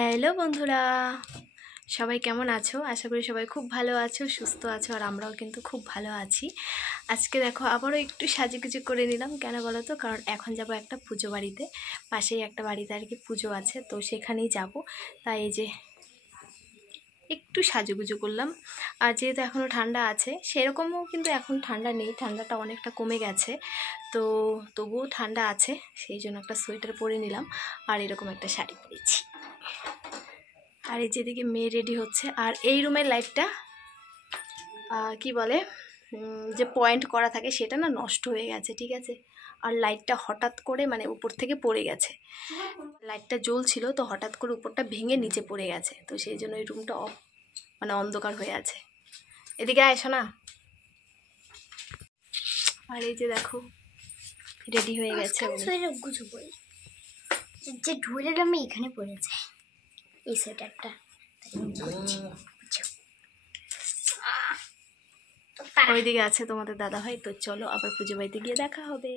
Hello বন্ধুরা, সবাই কেমন আছো? আশা করি সবাই খুব ভালো আছো, সুস্থ আছো, আর আমরাও কিন্তু খুব ভালো আছি। আজকে দেখো আবারও একটু সাজুগুজু করে নিলাম। কেন বলো তো? কারণ এখন যাব একটা পুজো বাড়িতে, পাশেই একটা বাড়িতে আর কি পুজো আছে, তো সেখানেই যাব। তাই এই যে একটু সাজুগুজু করলাম। আর যেহেতু এখনও ঠান্ডা আছে, সেরকমও কিন্তু এখন ঠান্ডা নেই, ঠান্ডাটা অনেকটা কমে গেছে, তো তবুও ঠান্ডা আছে, সেই জন্য একটা সোয়েটার পরে নিলাম আর এরকম একটা শাড়ি পরেছি। আর এই যেদিকে মেয়ে রেডি হচ্ছে, আর এই রুমের লাইটটা কি বলে, যে পয়েন্ট করা থাকে সেটা না নষ্ট হয়ে গেছে, ঠিক আছে। আর লাইটটা হঠাৎ করে মানে উপর থেকে পড়ে গেছে, লাইটটা জ্বলছিল তো হঠাৎ করে উপরটা ভেঙে নিচে পড়ে গেছে, তো সেই জন্য এই রুমটা মানে অন্ধকার হয়ে আছে। এদিকে আসো না। আর এই যে দেখো রেডি হয়ে গেছে, যে ঢোলের আমি এখানে পড়েছে এই সোয়েটারটা। ওইদিকে আছে তোমাদের দাদা ভাই, তো চলো আবার পুজো বাড়িতে গিয়ে দেখা হবে।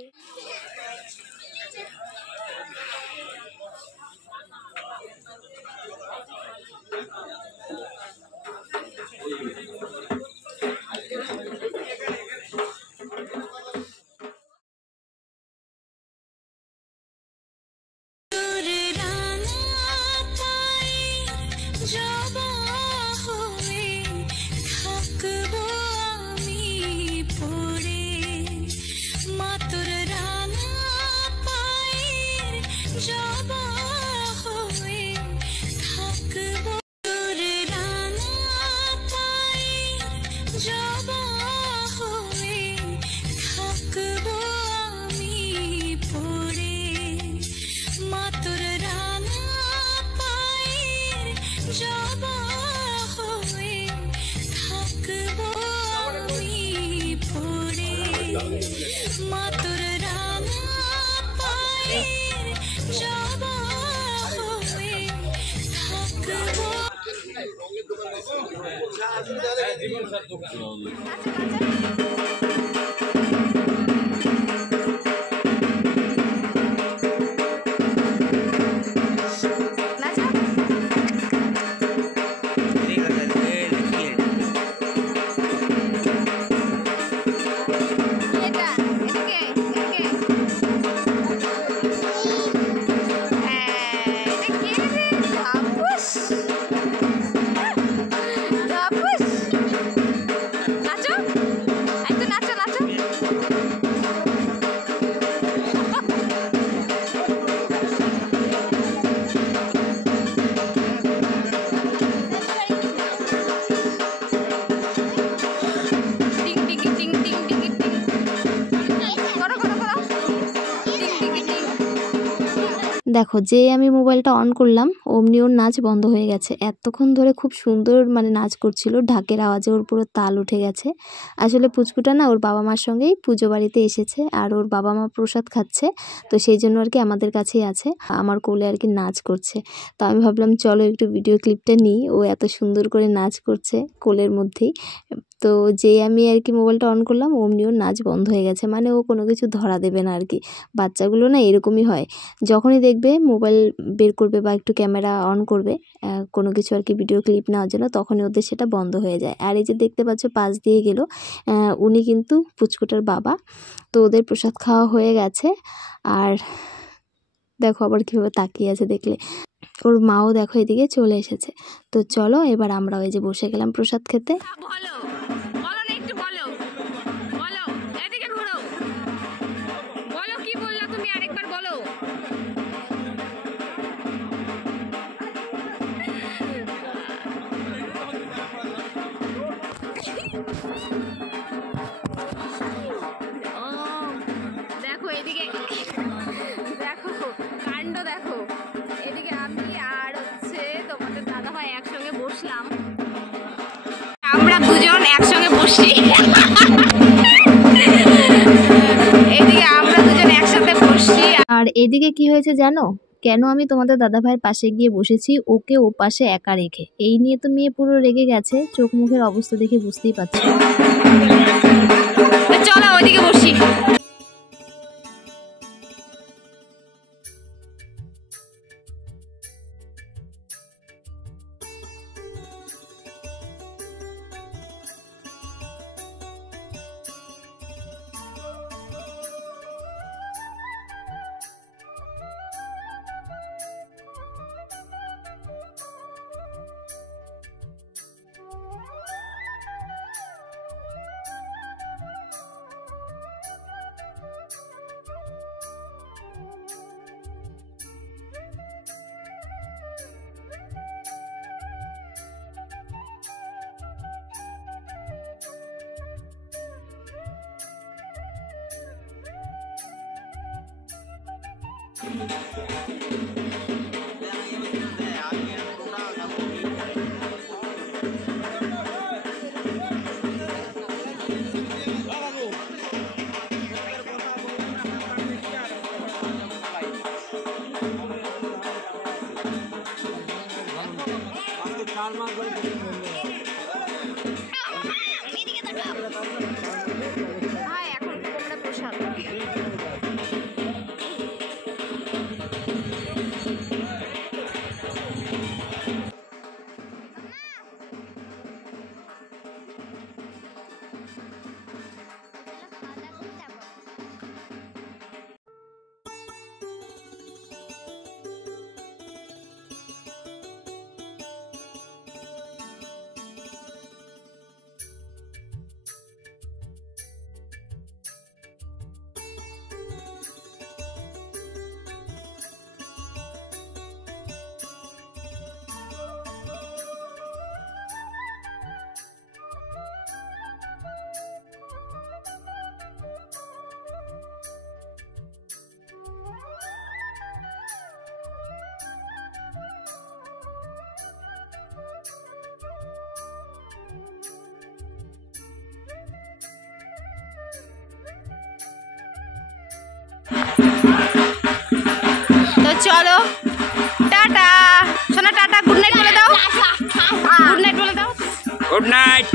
দেখো যে আমি মোবাইলটা অন করলাম অমনি ওর নাচ বন্ধ হয়ে গেছে। এতক্ষণ ধরে খুব সুন্দর মানে নাচ করছিল, ঢাকের আওয়াজে ওর পুরো তাল উঠে গেছে। আসলে পুচকুটা না ওর বাবা মার সঙ্গেই পুজো বাড়িতে এসেছে, আর ওর বাবা মা প্রসাদ খাচ্ছে, তো সেই জন্য আর কি আমাদের কাছেই আছে, আমার কোলে আর কি নাচ করছে। তো আমি ভাবলাম চলো একটু ভিডিও ক্লিপটা নিই, ও এত সুন্দর করে নাচ করছে কোলের মধ্যেই। তো যেই আমি আর কি মোবাইলটা অন করলাম অমনি ওর নাচ বন্ধ হয়ে গেছে, মানে ও কোনো কিছু ধরা দেবে না আর কি। বাচ্চাগুলো না এরকমই হয়, যখনই দেখবে মোবাইল বের করবে বা একটু ক্যামেরা অন করবে কোনো কিছু আর কি ভিডিও ক্লিপ নেওয়ার জন্য, তখনই ওদের সেটা বন্ধ হয়ে যায়। আর এই যে দেখতে পাচ্ছ পাশ দিয়ে গেল, উনি কিন্তু পুচকুটার বাবা। তো ওদের প্রসাদ খাওয়া হয়ে গেছে, আর দেখো আবার কীভাবে তাকিয়ে আছে দেখলে। ওর মাও দেখো এদিকে চলে এসেছে। তো চলো এবার আমরা ওই যে বসে গেলাম প্রসাদ খেতে। দেখো এদিকে, দেখো কাণ্ড দেখো, এদিকে আমি আর হচ্ছে তোমাদের দাদা ভাই একসঙ্গে বসলাম, আমরা দুজন একসঙ্গে বসছি। এদিকে আমরা দুজন একসাথে বসছি। আর এদিকে কি হয়েছে জানো? কেন আমি তোমাদের দাদা ভাইয়ের পাশে গিয়ে বসেছি ওকে ও পাশে একা রেখে, এই নিয়ে তো মেয়ে পুরো রেগে গেছে, চোখ মুখের অবস্থা দেখে বুঝতেই পারছো। চলো ওইদিকে বসি। তো চলো টাটা সোনা, টাটা, গুড নাইট বলে দাও, গুড নাইট বলে দাও, গুড নাইট।